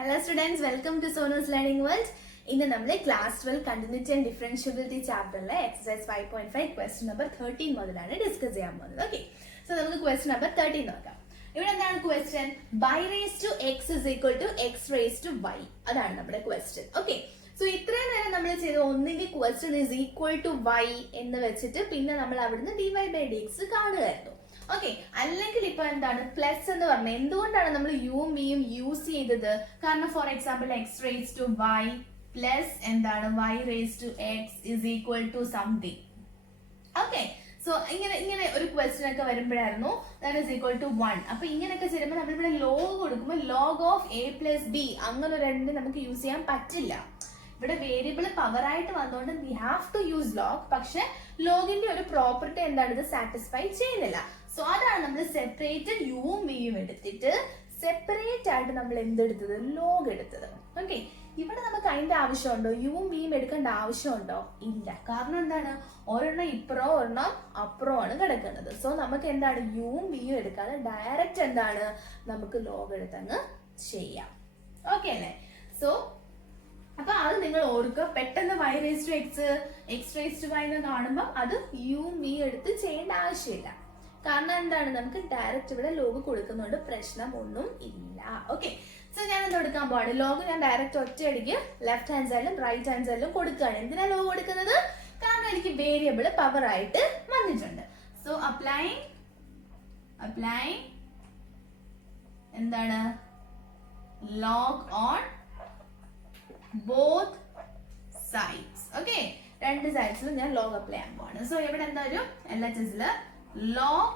Hello students, welcome to Sonu's Learning World. ഇന്ന് നമ്മൾ class 12 continuity and differentiability ചാപ്റ്ററിലെ exercise 5.5 question number 13 മുതലാണ് discuss ചെയ്യാൻ പോകുന്നത്. ഓക്കെ, സോ നമുക്ക് ക്വസ്റ്റ്യൻ നമ്പർ 13 നോക്കാം. ഇവിടെ എന്താണ് question? y raised to x is equal to x raised to y. അതാണ് നമ്മുടെ ക്വസ്റ്റ്യൻ. ഓക്കെ, സോ ഇത്രയും നേരം നമ്മൾ ചെയ്ത ഒന്നിന്റെ question is equal to y എന്ന് വെച്ചിട്ട് പിന്നെ നമ്മൾ അവിടുന്ന് dy by dx കാണുകയായിരുന്നു. ഓക്കെ, അല്ലെങ്കിൽ ഇപ്പൊ എന്താണ് പ്ലസ് എന്ന് പറഞ്ഞത്? എന്തുകൊണ്ടാണ് നമ്മൾ യുവും വിയും യൂസ് ചെയ്തത്? കാരണം for example x raise to y plus എന്താണ് y raise to x is equal to something. Okay, so ഇങ്ങനെ ഒരു ക്വസ്റ്റ്യൻ ഒക്കെ വരുമ്പോഴായിരുന്നു ദാറ്റ് ഈസ് ഈക്വൽ ടു 1. അപ്പൊ ഇങ്ങനെയൊക്കെ ചെയ്യുമ്പോൾ നമ്മളിവിടെ ലോഗ് കൊടുക്കുമ്പോൾ log of a plus b അങ്ങനെ രണ്ട് നമുക്ക് യൂസ് ചെയ്യാൻ പറ്റില്ല. ഇവിടെ വേരിയബിൾ പവർ ആയിട്ട് വന്നുകൊണ്ട് we have to use log. പക്ഷെ ലോഗിന്റെ ഒരു പ്രോപ്പർട്ടി എന്താണ്, ഇത് സാറ്റിസ്ഫൈ ചെയ്യുന്നില്ല. സോ അതാണ് നമ്മൾ സെപ്പറേറ്റഡ് യുവും വിയും എടുത്തിട്ട് സെപ്പറേറ്റ് ആയിട്ട് നമ്മൾ എന്തെടുത്തത്? ലോഗ് എടുത്തത്. ഓക്കെ, ഇവിടെ നമുക്ക് അതിന്റെ ആവശ്യമുണ്ടോ? യുവും വിയും എടുക്കേണ്ട ആവശ്യമുണ്ടോ? ഇല്ല. കാരണം എന്താണ്, ഒരെണ്ണം ഇപ്പുറോ ഒരെണ്ണം അപ്പുറോ ആണ് കിടക്കുന്നത്. സോ നമുക്ക് എന്താണ് യുവും വിയും എടുക്കാതെ ഡയറക്റ്റ് എന്താണ് നമുക്ക് ലോഗ് എടുത്തങ്ങ് ചെയ്യാം. ഓക്കെ അല്ലേ? സോ അപ്പൊ അത് നിങ്ങൾ ഓർക്കുക. പെട്ടെന്ന് y raised to x, x raised to y എന്ന് കാണുമ്പോൾ അത് യുവും വിയും എടുത്ത് ചെയ്യേണ്ട ആവശ്യമില്ല. കാരണം എന്താണ്, നമുക്ക് ഡയറക്റ്റ് ഇവിടെ ലോഗ് കൊടുക്കുന്നതുകൊണ്ട് പ്രശ്നം ഒന്നും ഇല്ല. ഓക്കെ, സോ ഞാൻ എന്താ കൊടുക്കാൻ പോവാണ്? ലോഗ് ഞാൻ ഡയറക്റ്റ് ഒറ്റയടിക്ക് ലെഫ്റ്റ് ഹാൻഡ് സൈഡിലും റൈറ്റ് ഹാൻഡ് സൈഡിലും കൊടുക്കുകയാണ്. എന്തിനാ ലോഗ് കൊടുക്കുന്നത്? കാരണം എനിക്ക് വേരിയബിൾ പവർ ആയിട്ട് വന്നിട്ടുണ്ട്. സോ അപ്ലൈ എന്താണ് log on both sides. Okay, രണ്ട് സൈഡ്സിലും ഞാൻ ലോഗ് അപ്ലൈ ചെയ്യാൻ പോവാണ്. സോ ഇവിടെ എന്താ ഒരു LHSല് log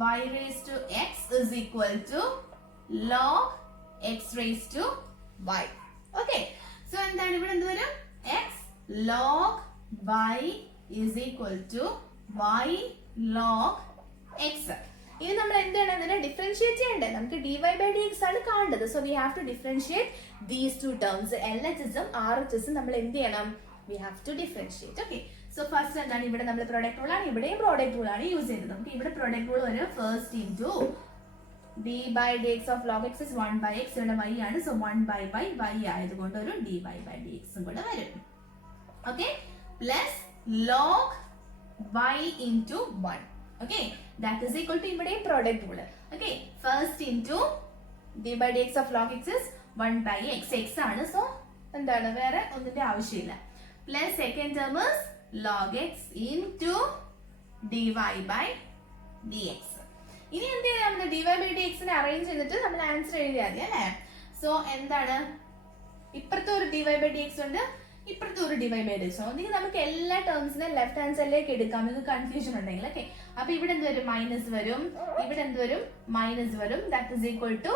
y raised to x is equal to log x raised to y. Okay, so എന്താണ് ഇവിടെ എന്ത് വരും? x log y is equal to y log x. ഇനി നമ്മൾ എന്താണ് ഇതിനെ ഡിഫറൻഷിയേറ്റ് ചെയ്യണ്ടേ? നമുക്ക് dy by dx ആണ് കാണേണ്ടത്. So we have to differentiate these two terms. LHSും RHSും നമ്മൾ എന്ത് ചെയ്യണം? We have to differentiate. Okay, so first എന്താണ്, ഇവിടെ നമ്മൾ പ്രോഡക്റ്റ് റൂൾ ആണ്, ഇവിടെയും പ്രോഡക്റ്റ് റൂൾ ആണ് യൂസ് ചെയ്തത്. നമുക്ക് ഇവിടെ പ്രോഡക്റ്റ് റൂൾ വരും first into d by dx of log x is 1 by x. ഇവിടെ y ആണ്. സോ 1 by y ആയതുകൊണ്ട് ഒരു dy by dx കൂടെ വരും. Okay, plus log y into 1. Okay, that is equal to ഇവിടെയും product rule. Okay, first into d by dx of log x is 1 by x. x ആണ്. So എന്താണ്, വേറെ ഒന്നിന്റെ ആവശ്യമില്ല. Plus second term is log x into dy by dx. ഇനി എന്ത് ചെയ്യാം? നമ്മൾ dy by dx നെ അറേഞ്ച് ചെയ്തിട്ട് നമ്മൾ ആൻസർ എഴുതിയാൽ മതി അല്ലേ? സോ എന്താണ്, ഇപ്പുറത്തെ ഒരു dy by dx ഉണ്ട്, ഇപ്പുറത്തെ ഒരു dy by dx ഉണ്ട്. നമുക്ക് എല്ലാ ടേംസിനെ ലെഫ്റ്റ് ഹാൻഡ് സൈഡിലേക്ക് എടുക്കാം, നിങ്ങൾക്ക് കൺഫ്യൂഷൻ ഉണ്ടെങ്കിൽ. ഓക്കെ, അപ്പൊ ഇവിടെ എന്ത് വരും? മൈനസ് വരും. ഇവിടെ എന്ത് വരും? മൈനസ് വരും. ദാറ്റ് ഈസ് ഈക്വൽ ടു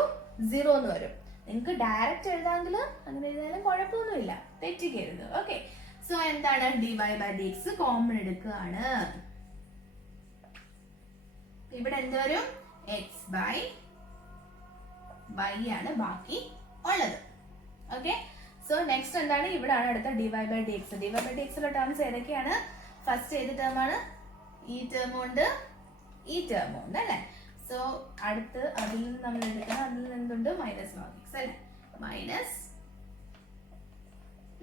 0 എന്ന് വരും. നിങ്ങൾക്ക് ഡയറക്റ്റ് എഴുതാമെങ്കിൽ അങ്ങനെ എഴുതാനും കുഴപ്പമൊന്നുമില്ല, തെറ്റിക്കരുത്. ഓക്കെ, സോ എന്താണ് dy by dx കോമൺ എടുക്കുകയാണ്. ഇവിടെ എന്ത് വരും? x by y ആണ് ബാക്കി ഉള്ളത്. ഓക്കെ, സോ നെക്സ്റ്റ് എന്താണ്, ഇവിടെ ആണ് അടുത്ത dy by dx. dy by dx ഉള്ള ടേംസ് ഏതൊക്കെയാണ്? ഫസ്റ്റ് ഏത് ടേം ആണ്? ഈ ടേമും ഉണ്ട്, ഈ ടേമും ഉണ്ട് അല്ലേ? സോ അടുത്ത് അതിൽ നിന്ന് നമ്മൾ എടുക്കണം, അതിൽ നിന്ന് എന്തുണ്ട്? മൈനസ് log x അല്ലേ? Minus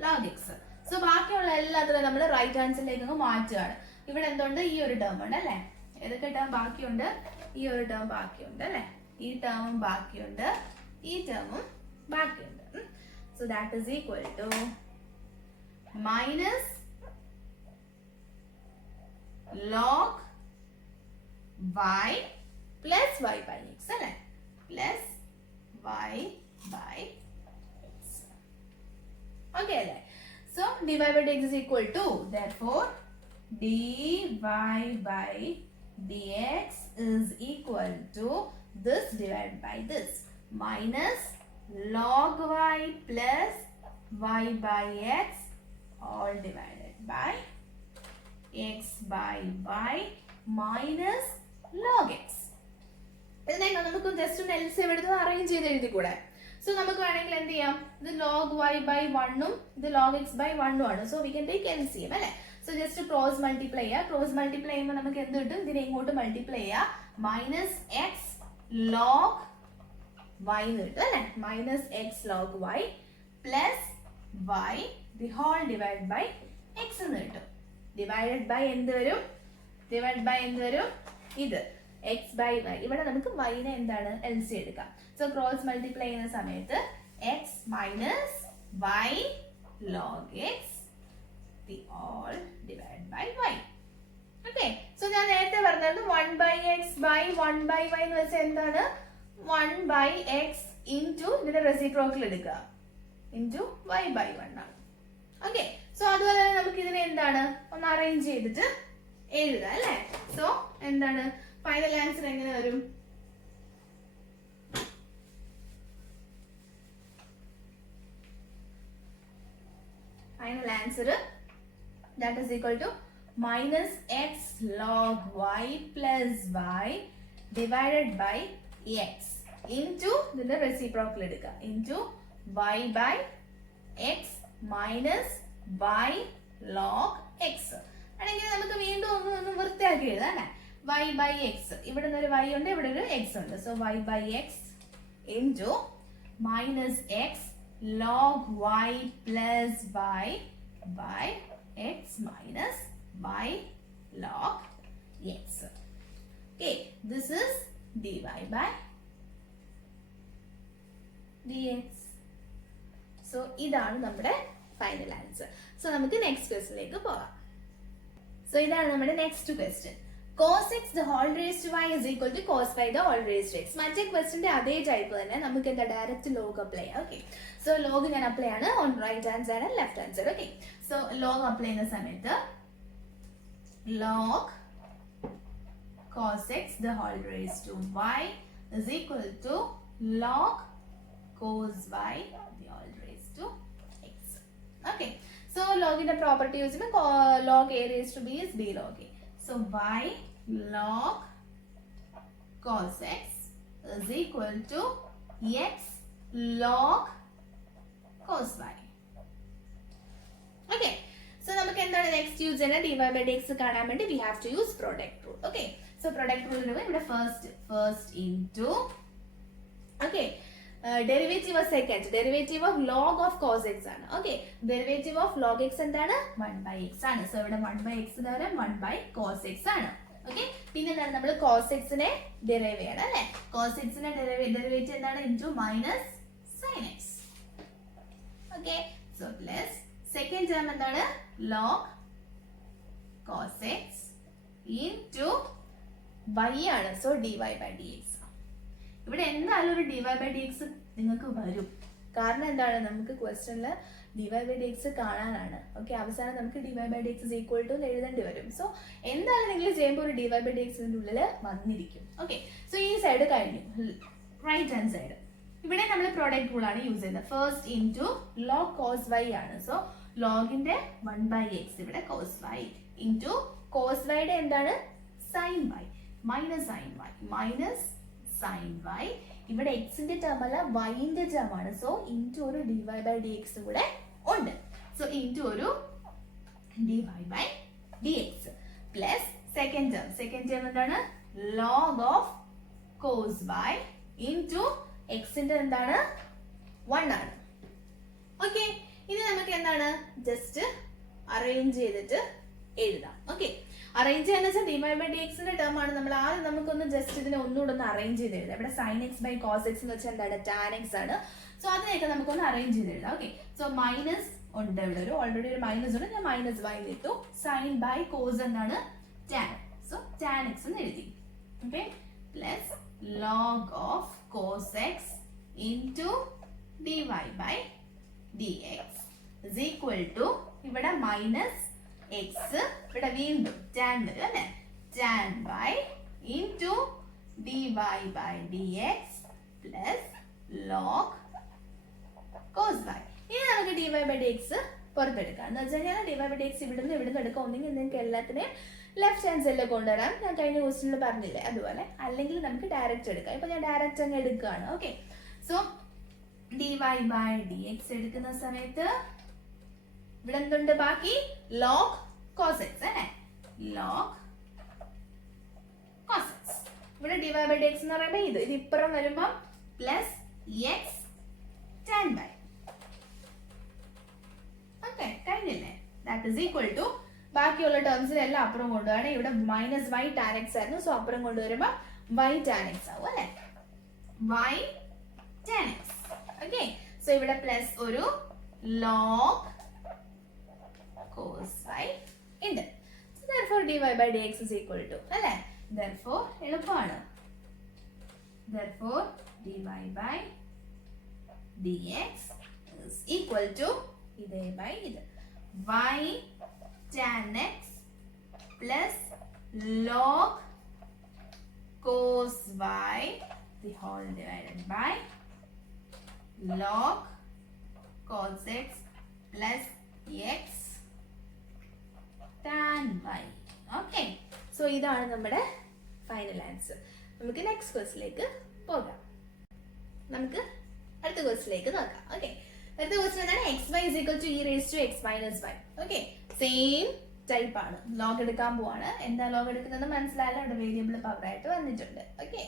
log x. സോ ബാക്കിയുള്ള എല്ലാത്തിനും നമ്മൾ റൈറ്റ് ഹാൻഡ്സിലേക്ക് മാറ്റുകയാണ്. ഇവിടെ എന്തുണ്ട്? ഈ ഒരു ടേം ഉണ്ട് അല്ലേ? ഏതൊക്കെ ടേം ബാക്കിയുണ്ട്? ഈ ഒരു ടേം ബാക്കിയുണ്ട് അല്ലേ? ഈ ടേമും ബാക്കിയുണ്ട്, ഈ ടേമും ബാക്കിയുണ്ട്. So that is equal to minus log y plus y by x അല്ലേ? Plus y by x. Okay അല്ലേ? So dy by dx is equal to, therefore dy by dx is equal to this divided by this minus log y plus y by x all divided by x by y minus log x. ഇതിനെ നമുക്ക് just ഒന്ന് LCM എടുത്ത് arrange ചെയ്ത് എഴുതിക്കൂടെ? So നമുക്ക് വേണമെങ്കിൽ എന്ത് ചെയ്യാം? ഇത് log y by 1ഉം ഇത് log x by 1ഉം ആണ്. So we can take LCM അല്ലേ? സോ ജസ്റ്റ് ക്രോസ് മൾട്ടിപ്ലൈ ചെയ്യുക. ക്രോസ് മൾട്ടിപ്ലൈ ചെയ്യുമ്പോൾ നമുക്ക് എന്ത് കിട്ടും? ഇതിനെ ഇങ്ങോട്ട് മൾട്ടിപ്ലൈ ചെയ്യുക. മൈനസ് x log y എന്ന് കിട്ടും അല്ലേ. Minus x log y plus y the whole divide by x എന്ന് കിട്ടും. ഡിവൈഡഡ് ബൈ എന്ത് വരും? ഇത് എക്സ് ബൈ വൈ. ഇവിടെ നമുക്ക് വൈനെ എന്താണ് എൽസി എടുക്കാം. സോ ക്രോസ് മൾട്ടിപ്ലൈ ചെയ്യുന്ന സമയത്ത് x minus y log x the whole divide by y. Okay, so ഞാൻ നേരത്തെ പറഞ്ഞത് 1/x ബൈ 1/y എന്ന് വെച്ചാൽ എന്താണ്? 1/x ഇൻറ്റു ഇതിന്റെ റെസിപ്രോക്കൽ എടുക്കുക ഇൻറ്റു y/1 ആണ്. ഓക്കെ, സോ അതുപോലെ തന്നെ നമുക്ക് ഇതിനെ എന്താണ് ഒന്ന് അറേഞ്ച് ചെയ്തിട്ട് എഴുതാം അല്ലേ. സോ എന്താണ് ഫൈനൽ ആൻസർ എങ്ങനെ വരും? Final answer that is equal to minus x log y plus y divided by x into ഇതിന്റെ റെസിപ്രോക്കൽ എടുക്കുക into y by x minus y log x. അല്ലെങ്കിൽ നമുക്ക് വീണ്ടും ഒന്ന് വൃത്തിയാക്കി എഴുതാം അല്ലേ. y by x, ഇവിടെ ഒരു y ഉണ്ട്, ഇവിടെ ഒരു x ഉണ്ട്. So y by x into minus x log y plus y by x minus y log x. Okay, this is dy by dx. So ഇതാണ് നമ്മുടെ ഫൈനൽ ആൻസർ. സോ നമുക്ക് next ക്വസ്റ്റ്യനിലേക്ക് പോകാം. സോ ഇതാണ് നമ്മുടെ next question. cos x the whole raised to y is equal to cos y the whole raised to x. മറ്റേ ക്വസ്റ്റ്യന്റെ അതേ type തന്നെ നമുക്ക് എന്താ ഡയറക്റ്റ് ലോഗ് അപ്ലൈ ചെയ്യാം. ഓക്കെ, സോ ലോഗ് ഞാൻ അപ്ലൈ ആണ് on right hand side and left hand side. Okay, so log apply ചെയ്യുന്ന സമയത്ത് log cos x the whole raised to y is equal to log cos y the whole raised to x. Okay, so log in the property using log a raised to b is b log a. So y log cos x is equal to x log cos y. Okay, so നമുക്ക് എന്താണ് next use ചെയ്യുന്നത്? dy by dx കാണാൻ വേണ്ടി we have to use product rule. Okay, so product rule ഇവിടെ first into okay derivative of second derivative of log of cos x ആണ്. Okay, derivative of log x എന്താണ്? 1/x ആണ്. So ഇവിടെ 1/x ന് പകരം 1/cos x ആണ്. Okay, പിന്നെ എന്താണ് നമ്മൾ cos x നെ ഡെറൈവ് ചെയ്യണം അല്ലേ. cos x നെ ഡെറിവേറ്റീവ് എന്താണ്? Into minus sin x. Okay, so plus second term എന്താണ്? log cos x into y ആണ്. So dy by dx. ഇവിടെ എന്തായാലും ഒരു dy by dx നിങ്ങൾക്ക് വരും. കാരണം എന്താണ്? നമുക്ക് ക്വസ്റ്റ്യനിൽ dy by dx കാണാനാണ്. ഓക്കെ, അവസാനം നമുക്ക് dy by dx is equal to എഴുതേണ്ടി വരും. സോ എന്തായാലും നിങ്ങൾ ചെയ്യുമ്പോൾ ഒരു dy by dx ന്റെ ഉള്ളിൽ വന്നിരിക്കും. ഓക്കെ, സോ ഈ സൈഡ് കഴിഞ്ഞു. റൈറ്റ് ഹാൻഡ് സൈഡ് ഇവിടെ നമ്മൾ പ്രോഡക്റ്റ് റൂൾ ആണ് യൂസ് ചെയ്യുന്നത്. First into log cos y ആണ്. സോ ലോഗിന്റെ 1/x ഇവിടെ cos y into cos y യുടെ എന്താണ്? sin y minus sin y minus sin y. ഇവിടെ x ന്റെ ടേം അല്ല y ന്റെ ടേം ആണ്. സോ ഇൻറ്റു ഒരു dy by dx കൂടെ ഉണ്ട്. സോ ഇൻറ്റു ഒരു dy by dx plus second term എന്താണ്? log of cos y into x ന്റെ എന്താണ്? 1 ആണ്. ഓക്കെ, ഇനി നമുക്ക് എന്താണ് ജസ്റ്റ് അറേഞ്ച് ചെയ്തിട്ട് എഴുതാം. ഓക്കെ, അറേഞ്ച് ചെയ്യാന്ന് വെച്ചാൽ dy by dx ന്റെ ടേം ആണ്. നമ്മൾ ആദ്യം നമുക്കൊന്ന് ജസ്റ്റ് ഇതിനെ ഒന്നുകൂടെ ഒന്ന് അറേഞ്ച് ചെയ്ത് എഴുതാം. ഇവിടെ sin x by cos x എന്ന് വെച്ചാൽ എന്താണ്? tan x ആണ്. സോ അതിനെയൊക്കെ നമുക്കൊന്ന് അറേഞ്ച് ചെയ്ത് എഴുതാം. ഓക്കെ, സോ മൈനസ് ഉണ്ട്, ഇവിടെ ഓൾറെഡി ഒരു മൈനസ് ഉണ്ട്, ഞാൻ മൈനസ് y ഇട്ടു. sin by cos എന്താണ്? tan. സോ tan x എന്ന് എഴുതി. Okay, plus log of cos x into dy by dx is equal to ഇവിടെ മൈനസ് x ഇവിടെ വീണ്ടും tan വരും അല്ലേ. tan by into dy by dx plus log cos y. ഇനി നമുക്ക് dy by dx പുറത്തെടുക്കാം. എന്ന് വെച്ചാൽ ഞാൻ dy by dx ഇവിടുന്ന് എടുക്കാം. ഒന്നെങ്കിൽ നിങ്ങൾക്ക് എല്ലാത്തിനെയും ലെഫ്റ്റ് ഹാൻഡ് സൈഡിൽ കൊണ്ടുവരാം. ഞാൻ കഴിഞ്ഞ ക്വസ്റ്റ്യനിൽ പറഞ്ഞില്ലേ അതുപോലെ. അല്ലെങ്കിൽ നമുക്ക് ഡയറക്റ്റ് എടുക്കാം. ഇപ്പൊ ഞാൻ ഡയറക്റ്റ് അങ്ങ് എടുക്കുകയാണ്. Okay, so dy by dx എടുക്കുന്ന സമയത്ത് ഇവിടെ എന്തുണ്ട് ബാക്കി? log cos x അല്ലേ. log cos x ഇവിടെ dy by dx എന്ന് പറയുമ്പോൾ ഇത് ഇപ്പുറം വരുമ്പോൾ plus x tan y. Okay, കഴിഞ്ഞില്ലേ? ദാറ്റ് ഈസ് ഈക്വൽ ടു ബാക്കിയുള്ള ടേംസിലെല്ലാം അപ്പുറം കൊണ്ടുപോവാണ്. ഇവിടെ മൈനസ് y tan x ആയിരുന്നു, സോ അപ്പുറം കൊണ്ടുവരുമ്പോൾ y tan x ആവും അല്ലെ? y tan x. Okay, so ഇവിടെ പ്ലസ് ഒരു log cos y ഉണ്ട്. So therefore dy by dx is equal to അല്ലെ? Therefore എളുപ്പമാണ്. Therefore dy by dx is equal to ഇതേ by ഇത് y tan x plus log cos y the whole divided by log cos x plus x tan y. Okay, so ഇതാണ് നമ്മുടെ final answer. നമുക്ക് next ക്വസ്റ്റിലേക്ക് പോകാം. നമുക്ക് അടുത്ത ക്വസ്റ്റിലേക്ക് നോക്കാം. ഓക്കെ, അടുത്ത ക്വസ്റ്റൻ എന്താണ്? X y is equal to e raise to X minus Y. Okay, same type ആണ്. ലോഗ് എടുക്കാൻ പോവാണ്. എന്താ ലോഗ് എടുക്കുന്നത് മനസ്സിലായാലും ഇവിടെ വേരിയബിൾ പവർ ആയിട്ട് വന്നിട്ടുണ്ട്. ഓക്കെ,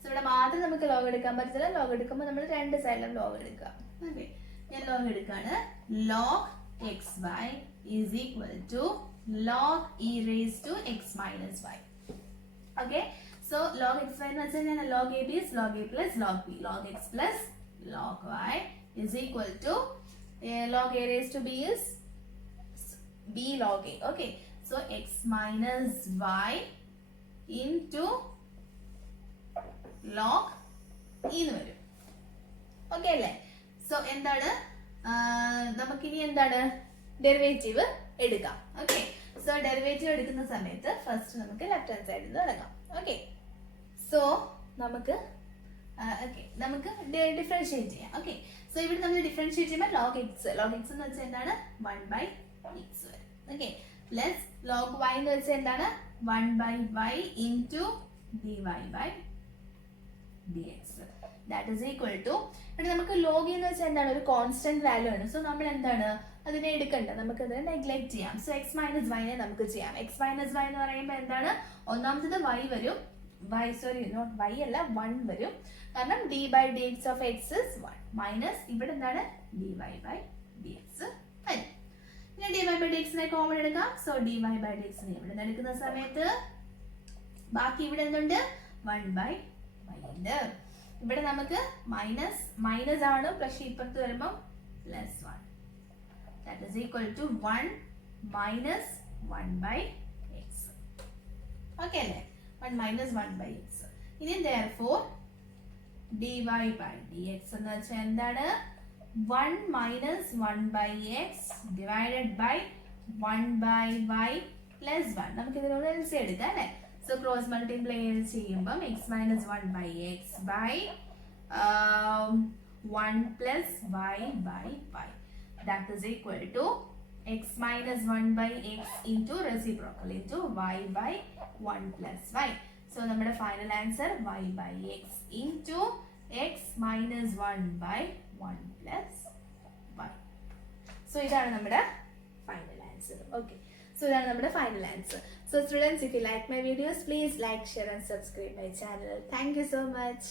സോ ഇവിടെ മാത്രം നമുക്ക് ലോഗ് എടുക്കാൻ പറ്റില്ല. ലോഗ് എടുക്കുമ്പോൾ നമ്മൾ രണ്ട് സൈഡിലും ലോഗ് എടുക്കുക. ഓക്കെ, ഞാൻ ലോഗ് എടുക്കാണ്. Log X Y is equal to log E raise to X minus Y. Okay, so log X Y എന്ന് വെച്ചാൽ ഞാൻ log A B is log A plus log B. Log X plus log Y is equal to log a raised to b is b log a. Okay, so x minus y into log e എന്ന് വരും. Okay അല്ലേ? So എന്താണ് നമുക്കിനി എന്താണ് derivative എടുക്കാം. Okay, so derivative എടുക്കുന്ന സമയത്ത് first നമുക്ക് ലെഫ്റ്റ് ഹാൻഡ് സൈഡിൽ നിന്ന് തുടങ്ങാം. ഓക്കെ, സോ നമുക്ക് നമുക്ക് ഡിഫറൻഷിയേറ്റ് ചെയ്യാം. ഓക്കെ, സോ ഇവിടെ നമ്മൾ ഡിഫറൻഷിയേറ്റ് ചെയ്യുമ്പോൾ ലോഗ് എക്സ് എന്ന് വെച്ചാൽ എന്താണ് 1/x വരും. ഓക്കെ, പ്ലസ് ലോഗ് y എന്ന് വെച്ചാൽ എന്താണ് 1/y into dy by dx. That is equal to ഇവിടെ നമുക്ക് ലോഗ് എന്ന് വെച്ചാൽ എന്താണ് ഒരു കോൺസ്റ്റന്റ് വാല്യൂ ആണ്. സോ നമ്മൾ എന്താണ് അതിനെ എടുക്കണ്ട, നമുക്കത് നെഗ്ലെക്ട് ചെയ്യാം. സോ എക്സ് മൈനസ് വൈനെ നമുക്ക് ചെയ്യാം. എക്സ് മൈനസ് വൈ എന്ന് പറയുമ്പോൾ എന്താണ് ഒന്നാമത്തത് y വരും. നോട്ട് y അല്ല 1 വരും. കാരണം d by dx of x is 1 minus ഇവിടെ എന്താണ് dy by dx വരും. ഇനി dy by dx നെ കോമൺ എടുക്കാം. സോ dy by dx നെ ഇവിടെ എടുക്കുന്ന സമയത്ത് ബാക്കി ഇവിടെ എന്തുണ്ട് 1/y ഉണ്ട്. ഇവിടെ നമുക്ക് മൈനസ് ആണ്, പക്ഷേ ഇപ്പുറത്ത് വരുമ്പോൾ plus 1. That is equal to 1 minus 1/x. Okay അല്ലേ? 1 minus 1/x. ഇനി therefore dy by dx എന്ന് വെച്ചാൽ എന്താണ് 1 minus 1/x divided by 1/y plus 1. നമുക്ക് ഇതിനോട് എൽസിയം എടുക്കാം അല്ലേ? സോ ക്രോസ് മൾട്ടിപ്ലൈ ചെയ്യുമ്പോൾ x minus 1/x by 1 plus y by y. That is equal to x minus 1/x into reciprocal into y by 1 plus y. So നമ്മുടെ final answer y by x into x minus 1/1 plus y. So ഇതാണ് നമ്മുടെ final answer. Okay, so ഇതാണ് നമ്മുടെ final answer. So students, if you like my videos, please like, share and subscribe my channel. Thank you so much.